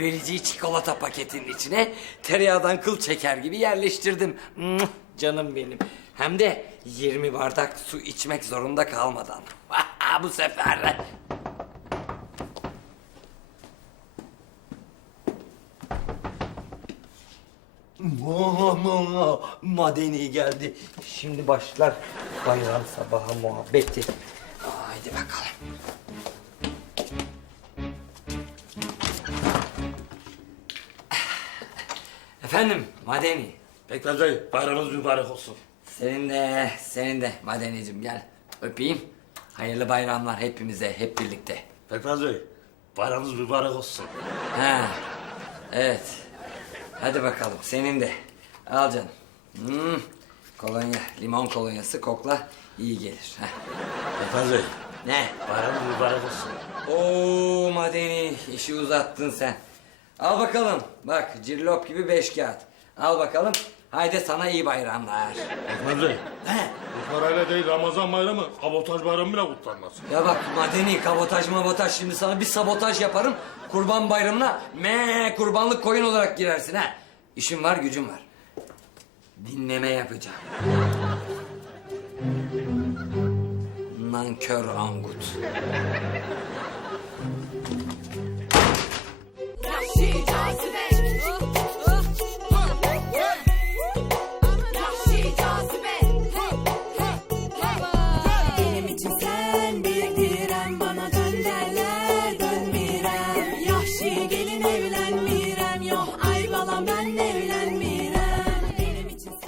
vericiyi çikolata paketinin içine tereyağdan kıl çeker gibi yerleştirdim. Mwah, Canım benim. Hem de 20 bardak su içmek zorunda kalmadan. Bu sefer. Madeni geldi. Şimdi başlar bayram sabahı muhabbeti. Haydi bakalım. Efendim Madeni. Pekmez Bey bayramınız mübarek olsun. Senin de, senin de Madenicim gel öpeyim. Hayırlı bayramlar hepimize, hep birlikte. Pekmez Bey bayramınız mübarek olsun. Ha, evet. Hadi bakalım senin de. Al canım. Hmm, kolonya, limon kolonyası kokla iyi gelir. Heh. Pekmez Bey Ne? bayramınız mübarek olsun. Oo Madeni işi uzattın sen. Al bakalım. Bak cirlop gibi beş kağıt. Al bakalım. Haydi sana iyi bayramlar. Pekmez Bey He. bu parayla değil Ramazan bayramı, kabotaj bayramı bile kutlanmaz. Ya bak madeni kabotaj mabotaj şimdi sana bir sabotaj yaparım. Kurban bayramına me kurbanlık koyun olarak girersin ha. İşim var gücüm var. Dinleme yapacağım. Nankör angut.